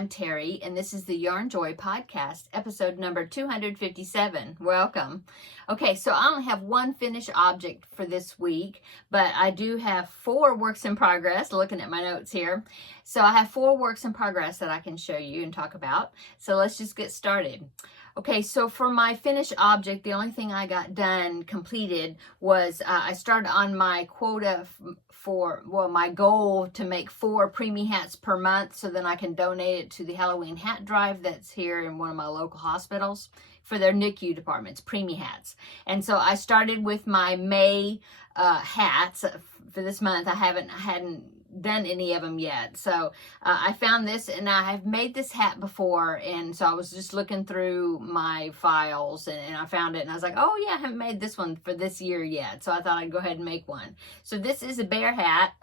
I'm Terry, and this is the Yarnjoy podcast, episode number 257. Welcome. Okay, so I only have one finished object for this week, but I do have 4 works in progress, looking at my notes here. So I have 4 works in progress that I can show you and talk about. So let's just get started. Okay, so for my finished object, the only thing I got done, completed, was I started on my quota my goal to make 4 preemie hats per month, so then I can donate it to the Halloween hat drive that's here in one of my local hospitals for their NICU departments, preemie hats. And so I started with my May hats for this month. I hadn't done any of them yet, so I found this, and I have made this hat before, and so I was just looking through my files, and I found it, and I was like, oh yeah, I haven't made this one for this year yet, so I thought I'd go ahead and make one. So this is a bear hat.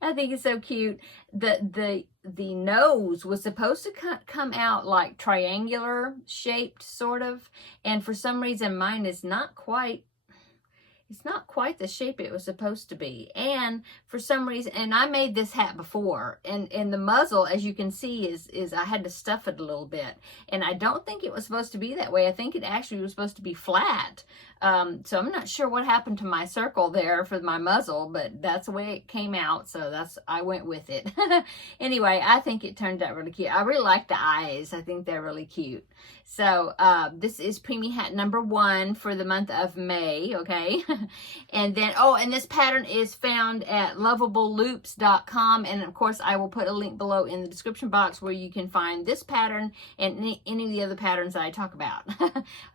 I think it's so cute. The nose was supposed to come out like triangular shaped, sort of, and for some reason mine is not quite. It's not quite the shape it was supposed to be. And for some reason, and I made this hat before, and the muzzle, as you can see, is I had to stuff it a little bit. And I don't think it was supposed to be that way. I think it actually was supposed to be flat. So I'm not sure what happened to my circle there for my muzzle, but that's the way it came out. So I went with it. Anyway, I think it turned out really cute. I really like the eyes. I think they're really cute. So this is preemie hat number 1 for the month of May, okay? And then, and this pattern is found at lovableloops.com, and of course I will put a link below in the description box where you can find this pattern and any of the other patterns that I talk about.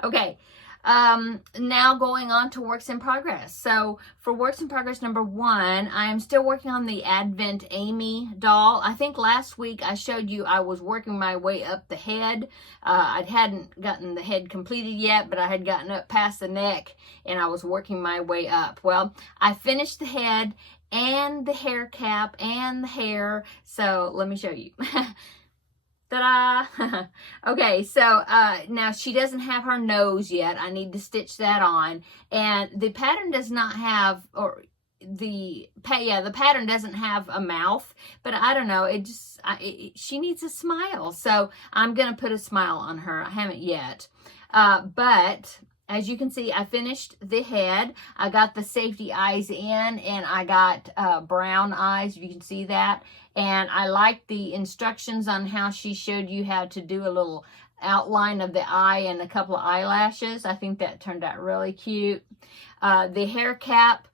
Okay. Now going on to works in progress. So for works in progress number 1, I am still working on the Advent Amy doll. I think last week I showed you I was working my way up the head. I hadn't gotten the head completed yet, but I had gotten up past the neck and I was working my way up. Well, I finished the head and the hair cap and the hair. So let me show you. Ta-da! Okay, so now she doesn't have her nose yet. I need to stitch that on. And the pattern does not have, the pattern doesn't have a mouth, but I don't know, she needs a smile. So I'm going to put a smile on her. I haven't yet. But as you can see, I finished the head. I got the safety eyes in, and I got brown eyes, if you can see that. And I like the instructions on how she showed you how to do a little outline of the eye and a couple of eyelashes. I think that turned out really cute. The hair cap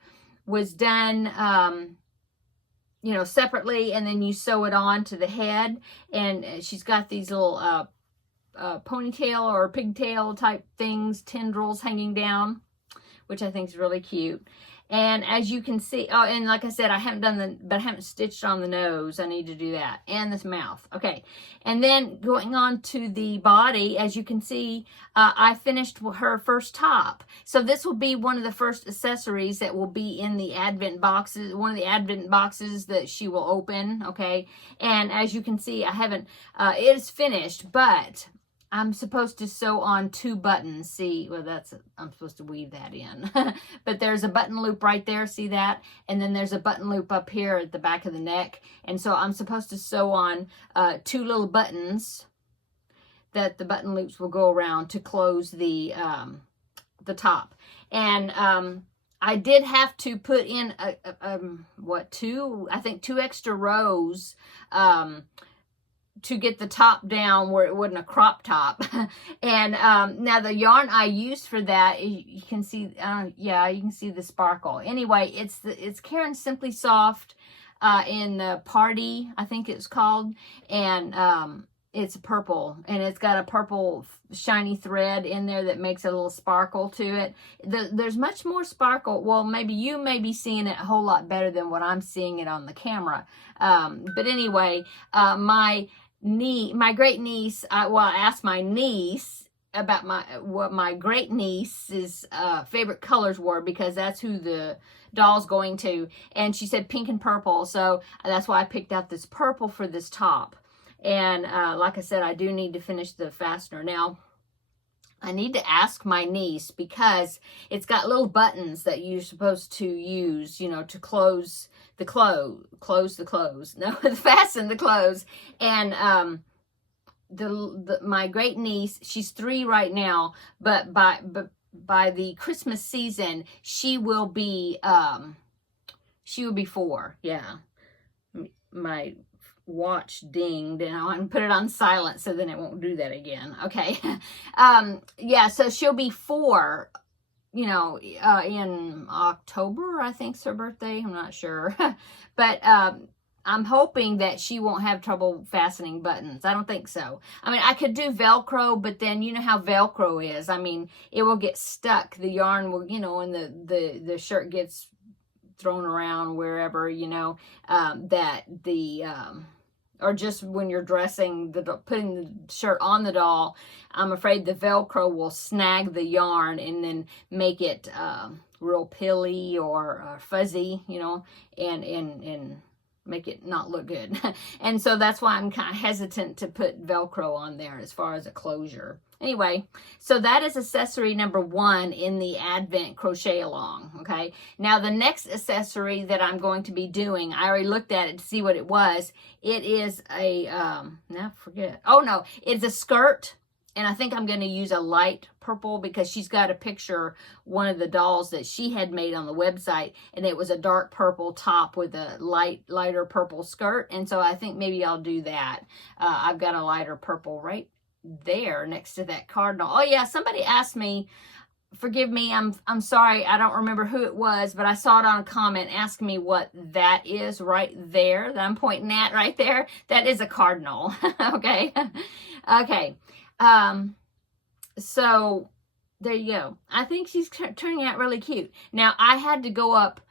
was done, separately, and then you sew it on to the head. And she's got these little ponytail or pigtail type things, tendrils hanging down, which I think is really cute. And as you can see, and like I said, I haven't stitched on the nose. I need to do that, and this mouth. Okay, and then going on to the body, as you can see, I finished her first top. So this will be one of the first accessories that will be in the Advent boxes, one of the Advent boxes that she will open. Okay, and as you can see, I haven't. It is finished, but I'm supposed to sew on 2 buttons. See, well, I'm supposed to weave that in. But there's a button loop right there, see that? And then there's a button loop up here at the back of the neck. And so I'm supposed to sew on 2 little buttons that the button loops will go around to close the top. And I did have to put in two extra rows to get the top down where it wasn't a crop top. And now the yarn I used for that, you can see, you can see the sparkle. Anyway, it's Caron Simply Soft in the Party, I think it's called, and it's purple, and it's got a purple shiny thread in there that makes a little sparkle to it. There's much more sparkle. Well, maybe you may be seeing it a whole lot better than what I'm seeing it on the camera. But anyway, my great niece, I asked my niece about what my great niece's favorite colors were, because that's who the doll's going to, and she said pink and purple, so that's why I picked out this purple for this top. And like I said, I do need to finish the fastener. Now, I need to ask my niece, because it's got little buttons that you're supposed to use, to close the clothes, fasten the clothes. And my great niece, she's 3 right now, but by the Christmas season, she will be 4. Yeah. My watch dinged, and I want to put it on silent so then it won't do that again. Okay. Yeah, so she'll be 4, you know, in October, I think's her birthday. I'm not sure. But I'm hoping that she won't have trouble fastening buttons. I don't think so. I mean, I could do Velcro, but then you know how Velcro is. I mean, it will get stuck. The yarn will, you know, and the shirt gets thrown around wherever, you know, or just when you're dressing, putting the shirt on the doll, I'm afraid the Velcro will snag the yarn and then make it real pilly or fuzzy, you know, and make it not look good. And so that's why I'm kind of hesitant to put Velcro on there as far as a closure. Anyway, so that is accessory number 1 in the Advent crochet along, okay? Now the next accessory that I'm going to be doing, I already looked at it to see what it was. It is a, now forget. Oh no, it's a skirt. And I think I'm going to use a light purple because she's got a picture, one of the dolls that she had made on the website, and it was a dark purple top with a lighter purple skirt. And so I think maybe I'll do that. I've got a lighter purple right there next to that cardinal. Oh yeah, somebody asked me, forgive me, I'm sorry, I don't remember who it was, but I saw it on a comment asking me what that is right there that I'm pointing at right there. That is a cardinal. Okay. Okay. So there you go. I think she's turning out really cute. Now I had to go up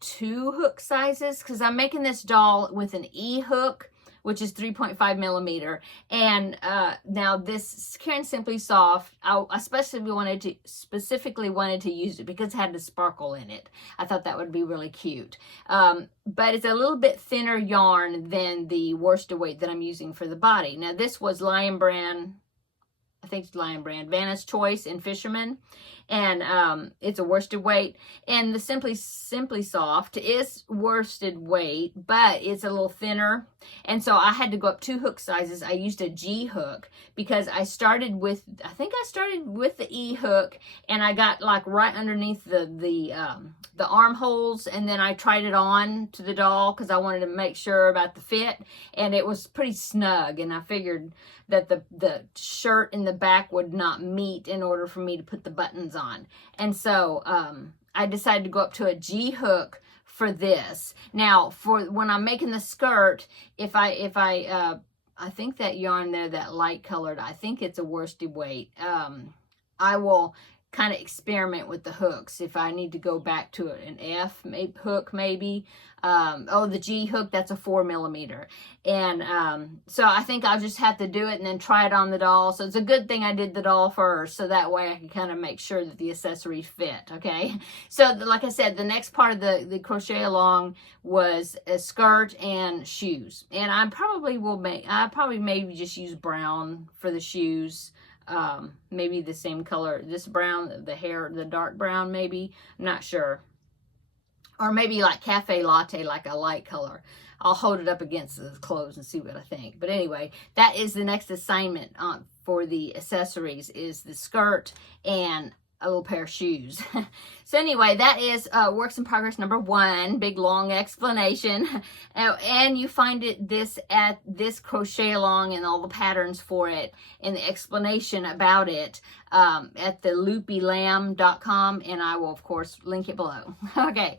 2 hook sizes because I'm making this doll with an E hook, which is 3.5 millimeter. And now this Caring Simply Soft, I specifically wanted to use it because it had the sparkle in it. I thought that would be really cute. But it's a little bit thinner yarn than the worsted weight that I'm using for the body. Now this was Lion Brand, I think it's Lion Brand, Vanna's Choice in Fisherman. And it's a worsted weight. And the Simply Soft is worsted weight, but it's a little thinner. And so I had to go up 2 hook sizes. I used a G hook because I started with, I think I started with the E hook, and I got like right underneath the armholes, and then I tried it on to the doll because I wanted to make sure about the fit, and it was pretty snug, and I figured that the shirt in the back would not meet in order for me to put the buttons on. And so I decided to go up to a G hook for this. Now for when I'm making the skirt, I think that yarn there, that light colored, I think it's a worsted weight. I will kind of experiment with the hooks if I need to go back to an F hook maybe. The G hook, that's a 4 millimeter. And so I think I'll just have to do it and then try it on the doll. So it's a good thing I did the doll first, so that way I can kind of make sure that the accessories fit, okay? So like I said, the next part of the crochet along was a skirt and shoes. And I probably maybe just use brown for the shoes. Maybe the same color, this brown, the hair, the dark brown maybe, I'm not sure. Or maybe like cafe latte, like a light color. I'll hold it up against the clothes and see what I think. But anyway, that is the next assignment for the accessories, is the skirt and a little pair of shoes. So anyway, that is works in progress number 1, big long explanation. And you find this at this crochet along and all the patterns for it and the explanation about it at the loopylamb.com, and I will of course link it below. Okay,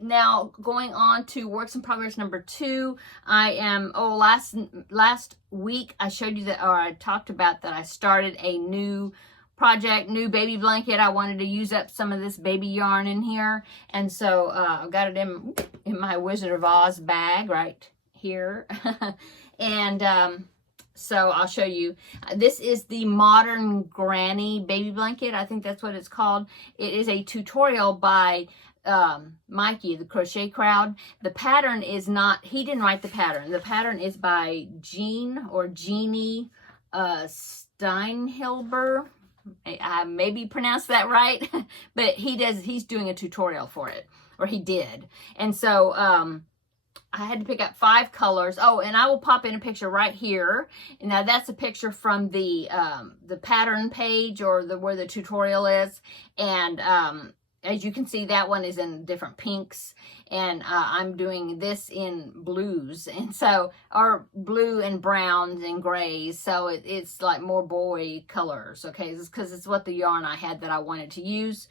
now going on to works in progress number 2. I am last week I showed you that, or I talked about that I started a new project, new baby blanket. I wanted to use up some of this baby yarn in here, and so I've got it in my Wizard of Oz bag right here. And so I'll show you. This is the Modern Granny baby blanket. I think that's what it's called. It is a tutorial by Mikey, the Crochet Crowd. The pattern is not, he didn't write the pattern. The pattern is by Jeannie Steinhilber. I maybe pronounced that right, but he's doing a tutorial for it, or he did. And so I had to pick up 5 colors. Oh, and I will pop in a picture right here. And now that's a picture from the pattern page, or where the tutorial is. And as you can see, that one is in different pinks, and I'm doing this in blues, and so, or blue and browns and grays, so it's like more boy colors, okay, because it's what the yarn I had that I wanted to use.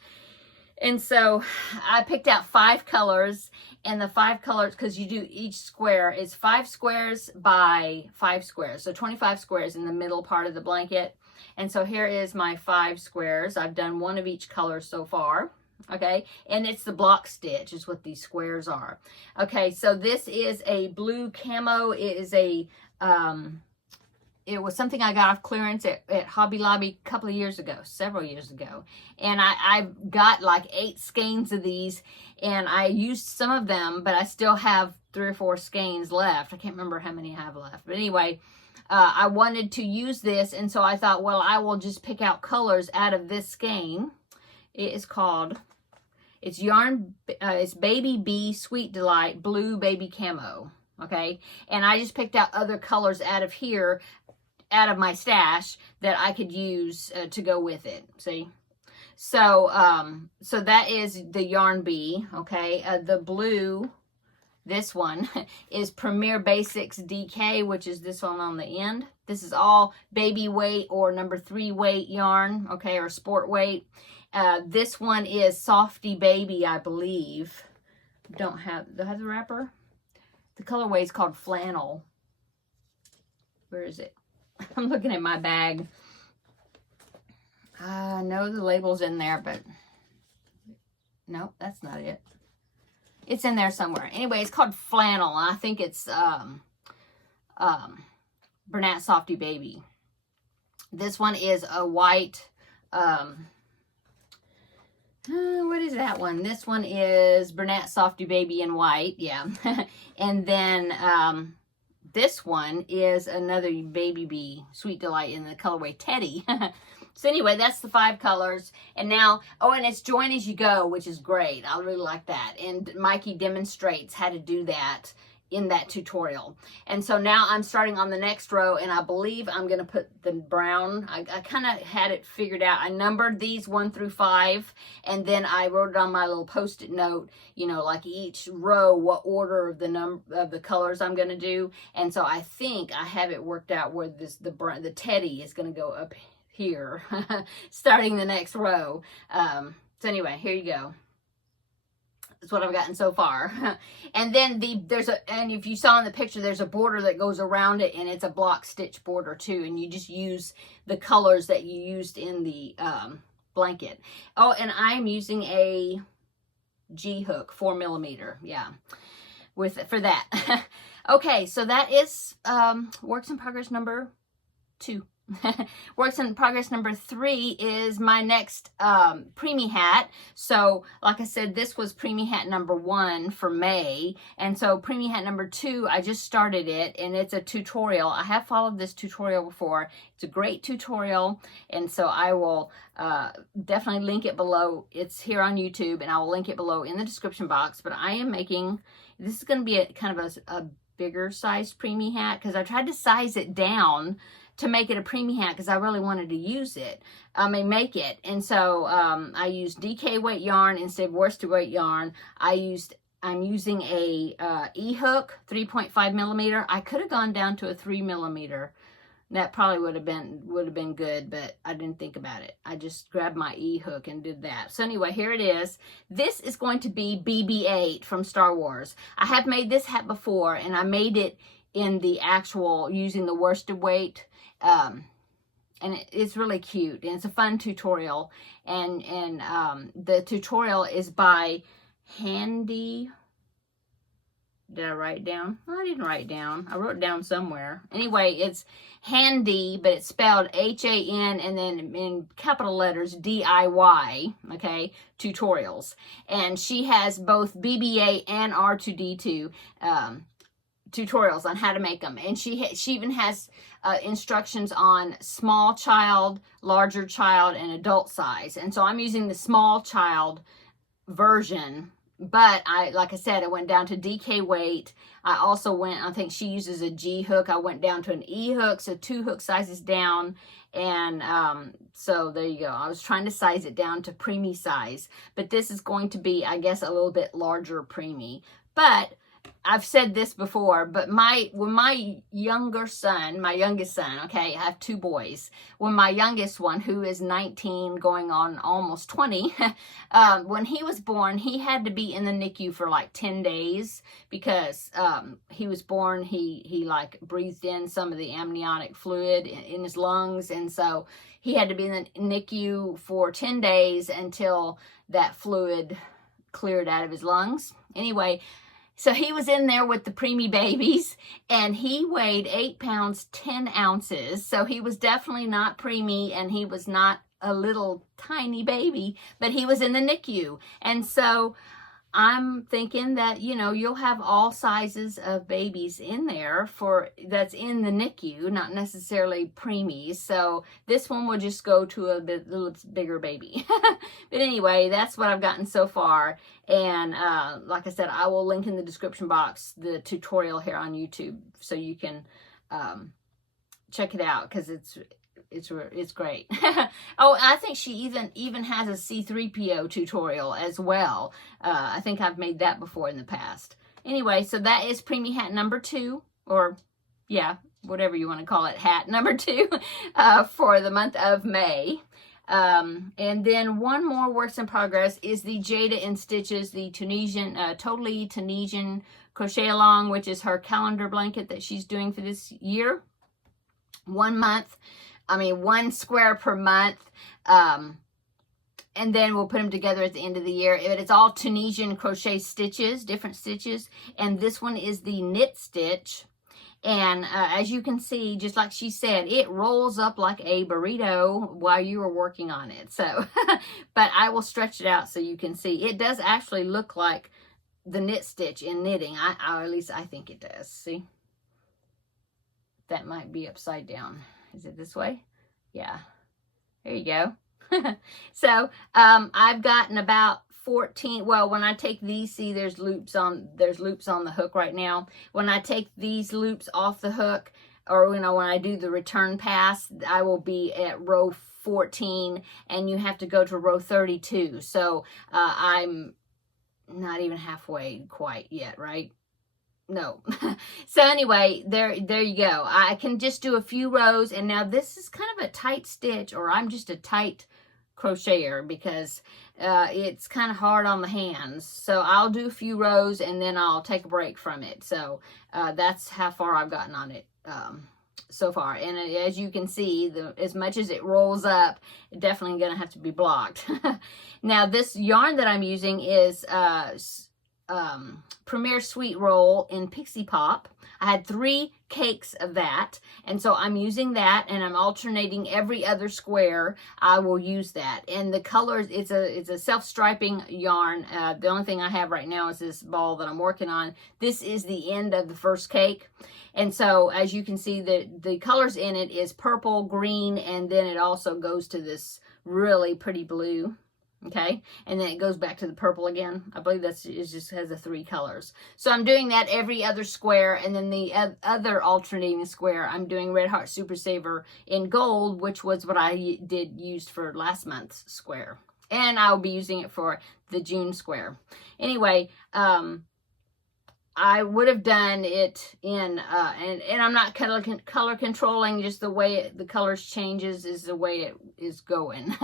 And so I picked out 5 colors, and the 5 colors, because you do each square is 5 squares by 5 squares, so 25 squares in the middle part of the blanket. And so here is my 5 squares. I've done 1 of each color so far. Okay, and it's the block stitch is what these squares are. Okay, so this is a blue camo. It is a it was something I got off clearance at Hobby Lobby a couple of years ago, several years ago, and I've got like 8 skeins of these, and I used some of them, but I still have 3 or 4 skeins left. I can't remember how many I have left, but anyway, I wanted to use this, and so I thought, well, I will just pick out colors out of this skein. It is called, it's it's Baby Bee Sweet Delight Blue Baby Camo, okay? And I just picked out other colors out of here, out of my stash, that I could use to go with it, see? So, so that is the Yarn Bee, okay? The blue, this one, is Premier Basics DK, which is this one on the end. This is all baby weight or number 3 weight yarn, okay, or sport weight. This one is Softy Baby, I believe. Do I have the wrapper? The colorway is called Flannel. Where is it? I'm looking at my bag. I know the label's in there, but nope, that's not it. It's in there somewhere. Anyway, it's called Flannel. I think it's Bernat Softy Baby. This one is a white, what is that one? This one is Bernat Softy Baby in white, yeah. And then this one is another Baby Bee Sweet Delight in the colorway Teddy. So anyway, that's the 5 colors. And now, oh, and it's join as you go, which is great. I really like that. And Mikey demonstrates how to do that in that tutorial. And so now I'm starting on the next row, and I believe I'm going to put the brown. I kind of had it figured out. I numbered these 1 through 5, and then I wrote it on my little post-it note, you know, like each row, what order of the colors I'm going to do. And so I think I have it worked out where the Teddy is going to go up here, starting the next row. So anyway, here you go. That's what I've gotten so far. And then and if you saw in the picture, there's a border that goes around it, and it's a block stitch border too. And you just use the colors that you used in the blanket. Oh, and I'm using a G hook, 4mm. Yeah, for that. Okay, so that is works in progress number 2. Works in progress number 3 is my next preemie hat. So like I said, this was preemie hat number 1 for May, and so preemie hat number 2, I just started it, and it's a tutorial. I have followed this tutorial before. It's a great tutorial, and so I will definitely link it below. It's here on YouTube, and I will link it below in the description box. But I am making, this is going to be a kind of a bigger sized preemie hat, because I tried to size it down to make it a preemie hat, because I really wanted to use it. Make it. And so I used DK weight yarn instead of worsted weight yarn. I'm using a E-hook, 3.5mm. I could have gone down to a 3mm. That probably would have been good, but I didn't think about it. I just grabbed my E-hook and did that. So anyway, here it is. This is going to be BB-8 from Star Wars. I have made this hat before, and I made it in the actual, using the worsted weight. And it's really cute, and it's a fun tutorial, and the tutorial is by Handy. Did I write it down? I didn't write it down. I wrote it down somewhere. Anyway, it's Handy, but it's spelled H-A-N and then in capital letters D-I-Y, okay, tutorials. And she has both BB-8 and R2-D2 tutorials on how to make them, and she even has instructions on small child, larger child, and adult size. And so I'm using the small child version but like I said, I went down to DK weight. I also went, I think she uses a G hook. I went down to an E hook, so 2 hook sizes down. And so there you go. I was trying to size it down to preemie size, but this is going to be, I guess, a little bit larger preemie. But I've said this before, but when my youngest son, okay, I have 2 boys. When my youngest one, who is 19 going on almost 20, when he was born, he had to be in the NICU for like 10 days because he was born, he like breathed in some of the amniotic fluid in his lungs, and so he had to be in the NICU for 10 days until that fluid cleared out of his lungs. Anyway, so he was in there with the preemie babies, and he weighed 8 pounds, 10 ounces. So he was definitely not preemie, and he was not a little tiny baby, but he was in the NICU. And so I'm thinking that, you know, you'll have all sizes of babies in there that's in the NICU, not necessarily preemies. So this one will just go to a little bigger baby. But anyway, that's what I've gotten so far. And like I said, I will link in the description box the tutorial here on YouTube so you can check it out, because it's great. Oh, I think she even has a C3PO tutorial as well. I think I've made that before in the past. Anyway, so that is preemie hat number 2, or yeah, whatever you want to call it, hat number 2 for the month of May. And then one more works in progress is the Jada in Stitches, the Tunisian, totally Tunisian crochet along, which is her calendar blanket that she's doing for this year. 1 square per month. And then we'll put them together at the end of the year. It's all Tunisian crochet stitches, different stitches. And this one is the knit stitch. And as you can see, just like she said, it rolls up like a burrito while you are working on it. So, but I will stretch it out so you can see. It does actually look like the knit stitch in knitting. At least I think it does. See? That might be upside down. Is it this way? Yeah. There you go. So, I've gotten about 14, well, when I take these, see there's loops on the hook right now. When I take these loops off the hook, or you know, when I do the return pass, I will be at row 14, and you have to go to row 32. So I'm not even halfway quite yet, right? No. So anyway, there you go. I can just do a few rows, and now this is kind of a tight stitch, or I'm just a tight crocheter because it's kind of hard on the hands. So I'll do a few rows and then I'll take a break from it. So that's how far I've gotten on it so far. And as you can see, as much as it rolls up, it's definitely going to have to be blocked. Now this yarn that I'm using is Premier Sweet Roll in Pixie Pop. I had 3 cakes of that, and so I'm using that, and I'm alternating every other square. I will use that, and the colors, it's a self-striping yarn. The only thing I have right now is this ball that I'm working on. This is the end of the first cake, and so as you can see, the colors in it is purple, green, and then it also goes to this really pretty blue. Okay, and then it goes back to the purple again. I believe it just has the 3 colors. So I'm doing that every other square, and then the other alternating square, I'm doing Red Heart Super Saver in gold, which was what I used for last month's square. And I'll be using it for the June square. Anyway, I would have done it in, and I'm not color controlling, just the way the colors changes is the way it is going.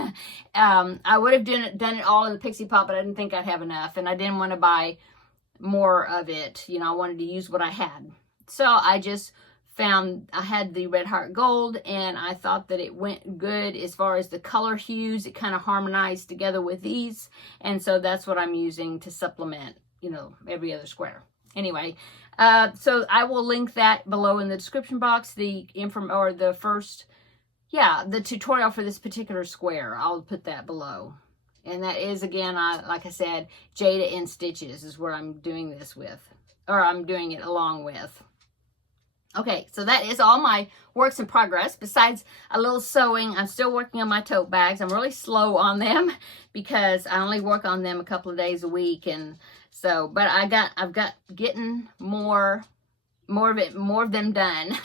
I would have done it all in the Pixie Pop, but I didn't think I'd have enough, and I didn't want to buy more of it. You know, I wanted to use what I had. So I just found, I had the Red Heart Gold, and I thought that it went good as far as the color hues. It kind of harmonized together with these, and so that's what I'm using to supplement, you know, every other square. Anyway, so I will link that below in the description box, the tutorial for this particular square. I'll put that below. And that is, again, like I said, Jada in Stitches is where I'm doing this with, or I'm doing it along with. Okay, so that is all my works in progress. Besides a little sewing, I'm still working on my tote bags. I'm really slow on them because I only work on them a couple of days a week, and So, but I've got getting more of them done.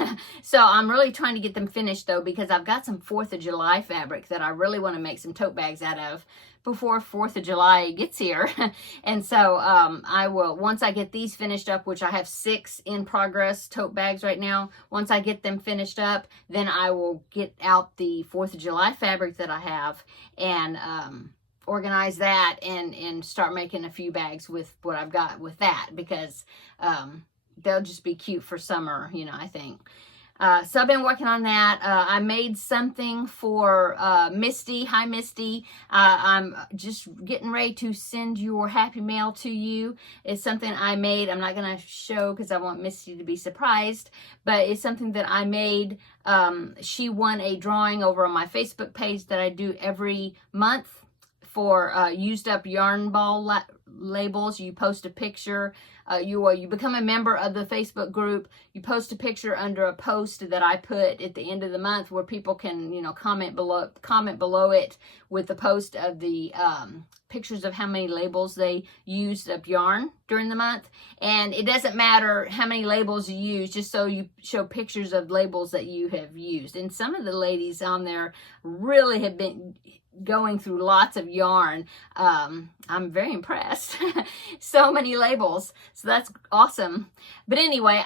So I'm really trying to get them finished though, because I've got some 4th of July fabric that I really want to make some tote bags out of before 4th of July gets here. And so I will, once I get these finished up, which I have 6 in progress tote bags right now, once I get them finished up, then I will get out the 4th of July fabric that I have and organize that and start making a few bags with what I've got with that, because they'll just be cute for summer, you know, I think. So I've been working on that. I made something for Misty. Hi, Misty. I'm just getting ready to send your happy mail to you. It's something I made. I'm not going to show because I want Misty to be surprised, but it's something that I made. She won a drawing over on my Facebook page that I do every month for used up yarn ball labels. You post a picture. You become a member of the Facebook group. You post a picture under a post that I put at the end of the month where people can, you know, comment below it with the post of the pictures of how many labels they used up yarn during the month. And it doesn't matter how many labels you use, just so you show pictures of labels that you have used. And some of the ladies on there really have been going through lots of yarn. I'm very impressed. So many labels. So that's awesome. But anyway,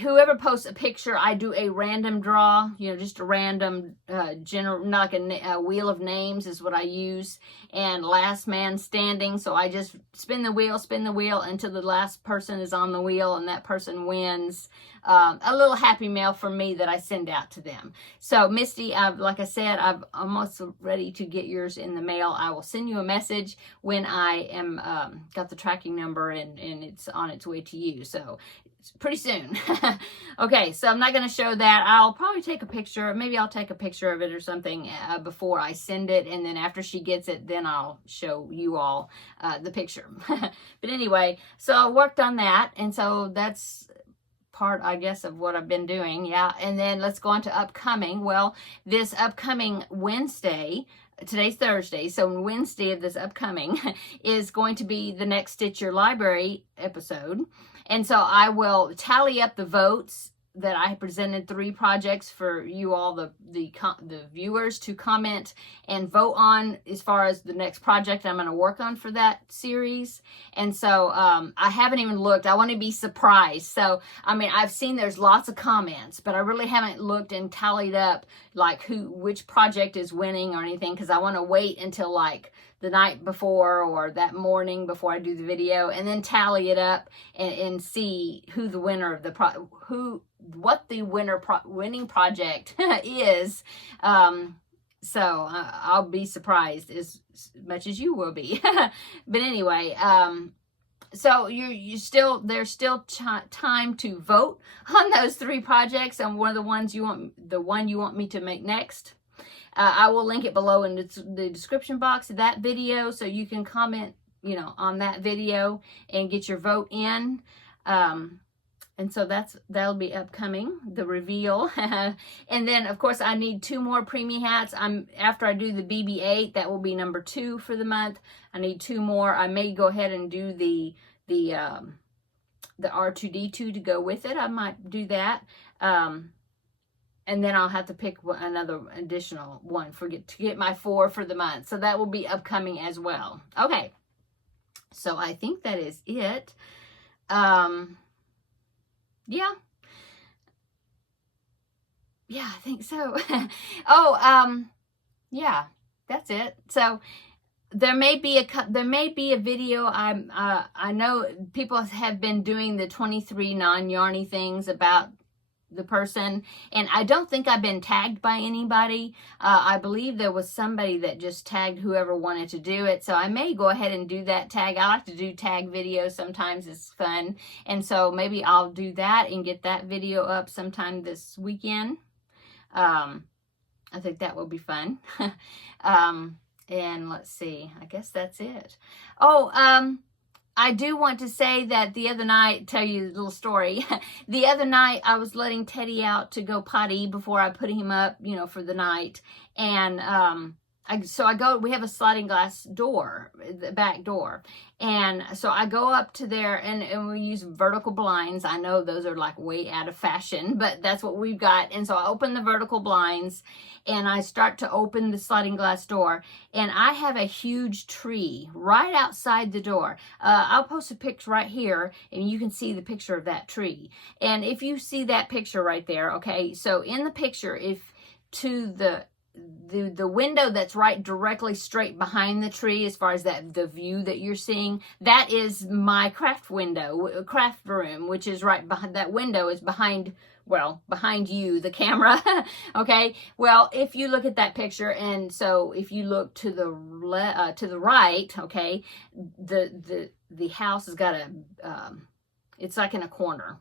whoever posts a picture, I do a random draw, you know, just a random general, not like a wheel of names is what I use, and last man standing. So I just spin the wheel until the last person is on the wheel, and that person wins a little happy mail from me that I send out to them. So Misty, like I said, I'm almost ready to get yours in the mail. I will send you a message when I am got the tracking number and it's on its way to you. So pretty soon. Okay, so I'm not going to show that. I'll probably take a picture. Maybe I'll take a picture of it or something before I send it, and then after she gets it, then I'll show you all the picture. But anyway, so I worked on that, and so that's part, I guess, of what I've been doing. Yeah, and then let's go on to upcoming. Well, this upcoming Wednesday, today's Thursday, so Wednesday of this upcoming is going to be the next Stitch Your Library episode. And so I will tally up the votes that I presented 3 projects for you all, the viewers, to comment and vote on as far as the next project I'm going to work on for that series. And so I haven't even looked. I want to be surprised. So, I mean, I've seen there's lots of comments, but I really haven't looked and tallied up like which project is winning or anything, because I want to wait until like the night before or that morning before I do the video, and then tally it up and see who the winner of the what the winning project is. So I'll be surprised as much as you will be. But anyway, so there's still time to vote on those 3 projects on one of the one you want me to make next. I will link it below in the description box of that video, so you can comment, you know, on that video and get your vote in. And so that'll be upcoming, the reveal. And then, of course, I need 2 more preemie hats. After I do the BB-8, that will be number 2 for the month. I need 2 more. I may go ahead and do the R2D2 to go with it. I might do that. And then I'll have to pick another additional one to get my 4 for the month. So that will be upcoming as well. Okay. So I think that is it. Yeah. Yeah, I think so. Yeah, that's it. So there may be a video. I know people have been doing the 23 non-yarny things about the person, and I don't think I've been tagged by anybody. I believe there was somebody that just tagged whoever wanted to do it, so I may go ahead and do that tag. I like to do tag videos sometimes. It's fun, and so maybe I'll do that and get that video up sometime this weekend. I think that will be fun. And let's see, I guess that's it. I do want to say that the other night, tell you a little story. The other night, I was letting Teddy out to go potty before I put him up, you know, for the night. And I we have a sliding glass door, the back door. And so I go up to there, and we use vertical blinds. I know those are like way out of fashion, but that's what we've got. And so I open the vertical blinds, and I start to open the sliding glass door, and I have a huge tree right outside the door. I'll post a picture right here, and you can see the picture of that tree. And if you see that picture right there, okay, so in the picture, if to the window that's right directly straight behind the tree, as far as the view that you're seeing, that is my craft room, which is right behind. That window is behind you, the camera. Okay, well, if you look at that picture, and so if you look to the right, okay, the house has got it's like in a corner.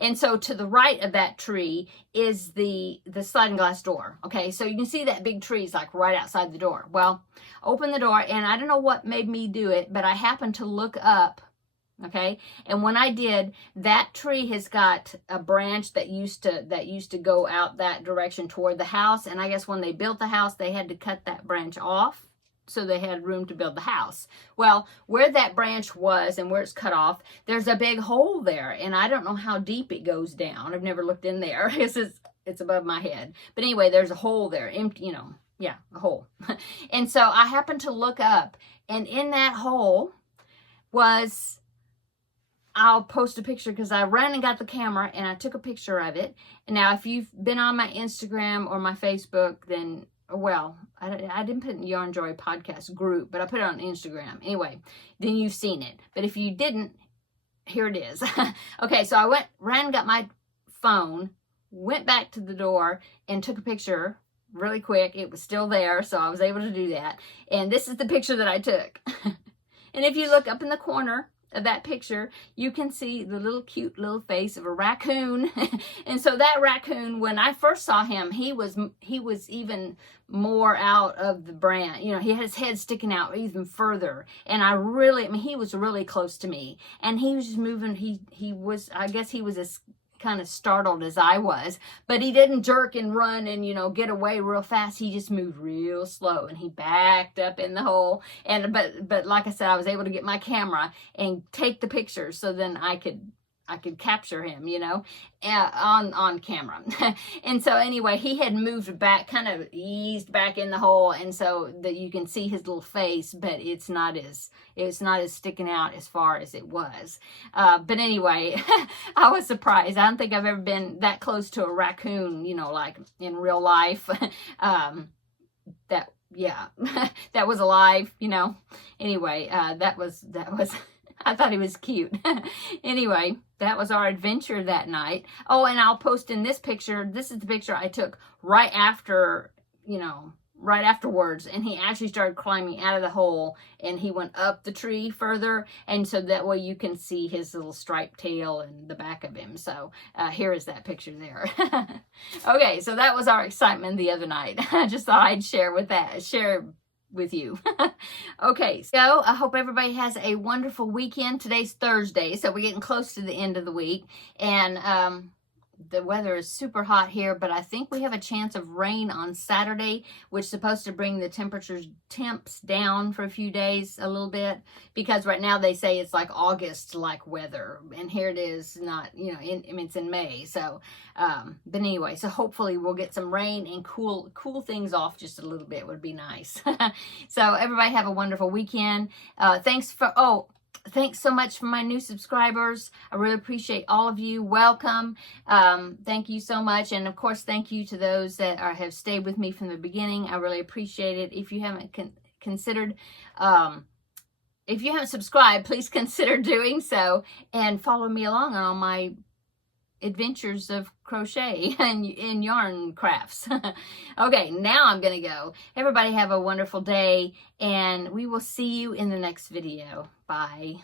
And so to the right of that tree is the sliding glass door. Okay, so you can see that big tree is like right outside the door. Well, open the door, and I don't know what made me do it, but I happened to look up. Okay, and when I did, that tree has got a branch that used to go out that direction toward the house. And I guess when they built the house, they had to cut that branch off, so they had room to build the house. Well, where that branch was and where it's cut off, there's a big hole there, and I don't know how deep it goes down. I've never looked in there. It's above my head. But anyway, there's a hole there, empty, a hole. And so I happened to look up, and in that hole was, I'll post a picture because I ran and got the camera and I took a picture of it. And now, if you've been on my Instagram or my Facebook, then, well, I didn't put it in the Yarnjoy podcast group, but I put it on Instagram. Anyway, then you've seen it. But if you didn't, here it is. Okay, so I ran and got my phone, went back to the door, and took a picture really quick. It was still there, so I was able to do that. And this is the picture that I took. And if you look up in the corner of that picture, you can see the cute little face of a raccoon. And so that raccoon, when I first saw him, he was even more out of the branch. He had his head sticking out even further. And he was really close to me. And he was just moving. I guess he was as kind of startled as I was, but he didn't jerk and run and get away real fast. He just moved real slow, and he backed up in the hole. And but like I said, I was able to get my camera and take the pictures, so then I could capture him, on camera. And so anyway, he had moved back, kind of eased back in the hole, and so that you can see his little face, but it's not as sticking out as far as it was. But anyway, I was surprised. I don't think I've ever been that close to a raccoon, like in real life. That was alive, Anyway, that was. I thought he was cute. Anyway, that was our adventure that night. Oh, and I'll post in this picture. This is the picture I took right afterwards. And he actually started climbing out of the hole, and he went up the tree further. And so that way you can see his little striped tail and the back of him. So here is that picture there. Okay, so that was our excitement the other night. I just thought I'd share with you. Okay, so I hope everybody has a wonderful weekend. Today's Thursday, so we're getting close to the end of the week, and the weather is super hot here, but I think we have a chance of rain on Saturday, which is supposed to bring the temps down for a few days a little bit, because right now they say it's like August-like weather, and here it is not, it's in May. So, but anyway, so hopefully we'll get some rain and cool things off just a little bit. Would be nice. So everybody have a wonderful weekend. Thanks so much for my new subscribers. I really appreciate all of you. Welcome. Thank you so much. And of course, thank you to those that have stayed with me from the beginning. I really appreciate it. If you haven't if you haven't subscribed, please consider doing so, and follow me along on all my adventures of crochet and yarn crafts. Okay, now I'm gonna go. Everybody have a wonderful day, and we will see you in the next video. Bye.